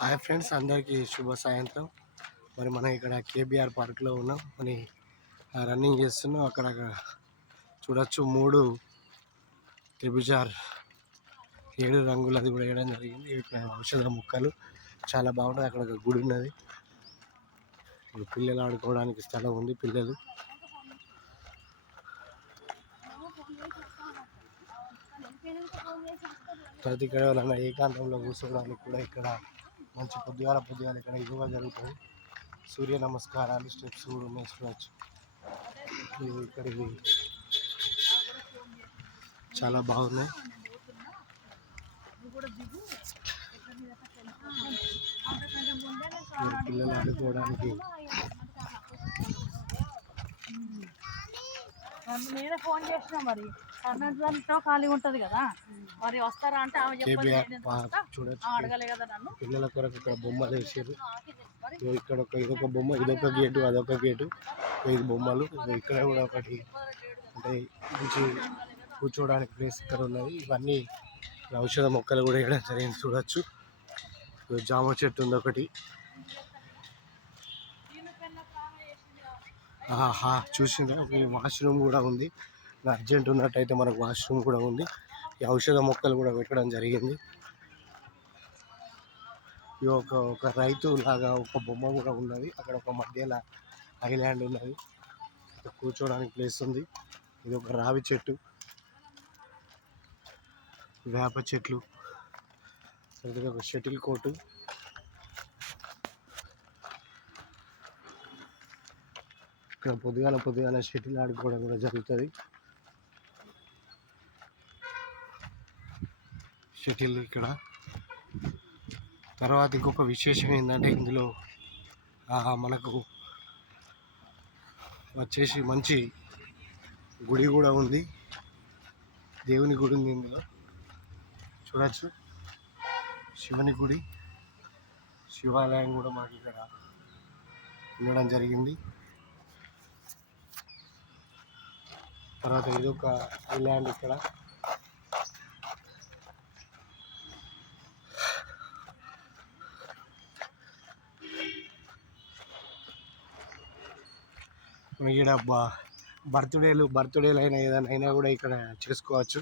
Hi friends అందరికీ శుభ సాయంత్రం. మరి మనం ఇక్కడ కేబిఆర్ పార్క్లో ఉన్నాం. మరి రన్నింగ్ చేస్తున్నాం. అక్కడ చూడొచ్చు మూడు త్రిభుజార్ ఏడు రంగులు అది కూడా వేయడం జరిగింది. ఇక్కడ ఔషధ మొక్కలు. చాలా బాగుంటుంది. అక్కడ ఒక గుడి ఉన్నది. పిల్లలు ఆడుకోవడానికి స్థలం ఉంది పిల్లలు. ప్రతి ఇక్కడ ఏకాంతంలో కూర్చోవడానికి కూడా ఇక్కడ మంచి పొద్దుగాల పొద్దుగాల ఇక్కడ యోగా జరుగుతుంది సూర్య నమస్కారాలు స్టెప్స్ కూడా ఉన్నాయి చూడవచ్చు ఇవి ఇక్కడ ఇవి చాలా బాగున్నాయి ఇక్కడ పిల్లలు ఆడుకోవడానికి నేనే ఫోన్ చేసిన మరి ఖాళీ ఉంటది కదా? మరి వస్తారా అంటే ఆమె అడగలే కదా నన్ను. పిల్లల కొరకు ఇక్కడ బొమ్మలు వేసారు ఇక్కడ ఒక ఇదొక బొమ్మ ఇదొక గేటు అదొక గేటు. ఐదు బొమ్మలు ఇక్కడ కూడా ఒకటి. అంటే మంచి కూర్చోవడానికి ప్లేస్ ఇక్కడ ఉన్నది. ఇవన్నీ ఔషధ మొక్కలు కూడా వేయడం జరిగింది చూడొచ్చు. జామ చెట్టు ఉంది ఒకటి. ఆహా చూసిందా ఈ వాష్రూమ్ కూడా ఉంది. అర్జెంట్ ఉన్నట్టయితే మనకు వాష్రూమ్ కూడా ఉంది. ఈ ఔషధ మొక్కలు కూడా పెట్టడం జరిగింది. ఇది ఒక ఒక రైతు లాగా ఒక బొమ్మ కూడా ఉన్నది. అక్కడ ఒక మధ్యలో ఐలాండ్ ఉన్నది. కూర్చోడానికి ప్లేస్ ఉంది. ఇది ఒక రావి చెట్టు. వేప చెట్లు. ఒక షటిల్ కోర్టు ఇక్కడ పొద్దుగాల పొద్దుగాల షటిల్ ఆడుకోవడం కూడా జరుగుతుంది. షటిల్ ఇక్కడ. తర్వాత ఇంకొక విశేషం ఏంటంటే ఇందులో మనకు వచ్చేసి మంచి గుడి కూడా ఉంది. దేవుని గుడి ఉంది ఇందులో. చూడచ్చు. శివుని గుడి శివాలయం కూడా మనకి ఇక్కడ ఉండడం జరిగింది. తర్వాత ఇది ఒక ఐలాండ్ ఇక్కడ. ఇక్కడ బర్త్డేలు బర్త్డేలు అయినా ఏదైనా అయినా కూడా ఇక్కడ చేసుకోవచ్చు.